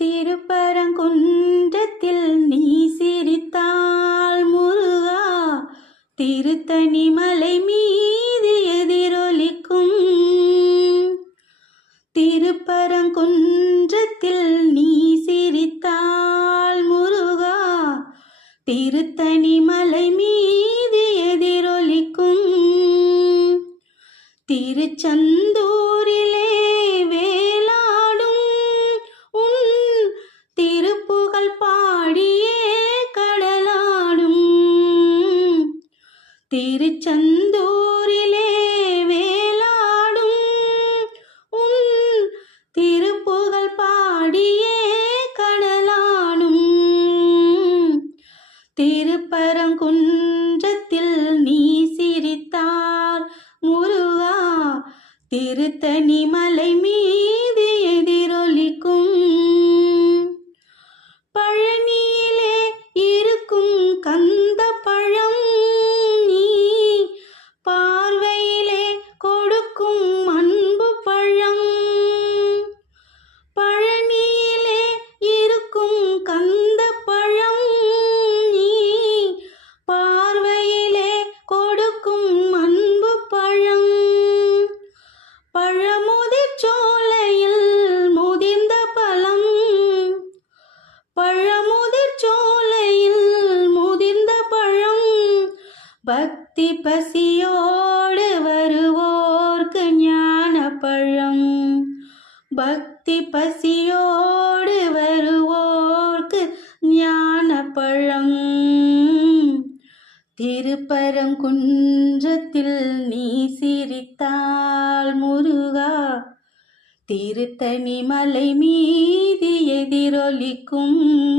திருப்பரங்குன்றத்தில் நீ சிரித்தால் முருகா திருத்தணி மலை மீது எதிரொலிக்கும். திருப்பரங்குன்றத்தில் நீ சிரித்தால் முருகா திருத்தணி மலை மீது எதிரொலிக்கும். திருச்செந்தூரிலே திருச்செந்தூரிலே வேலாடும் உன் திருப்புகழ் பாடியே கடலாடும் திருப்பரங்குன்றத்தில் நீ சிரித்தார் முருகா திருத்தணி மலை மீது எதிரொலிக்கும். பழனியிலே இருக்கும் கந்த பழ பக்தி பசியோடு வருவோர்க்கு ஞான பழம் பக்தி பசியோடு வருவோர்க்கு ஞான பழம் திருப்பரங்குன்றத்தில் நீ சிரித்தால் முருகா திருத்தணி மலை மீது எதிரொலிக்கும்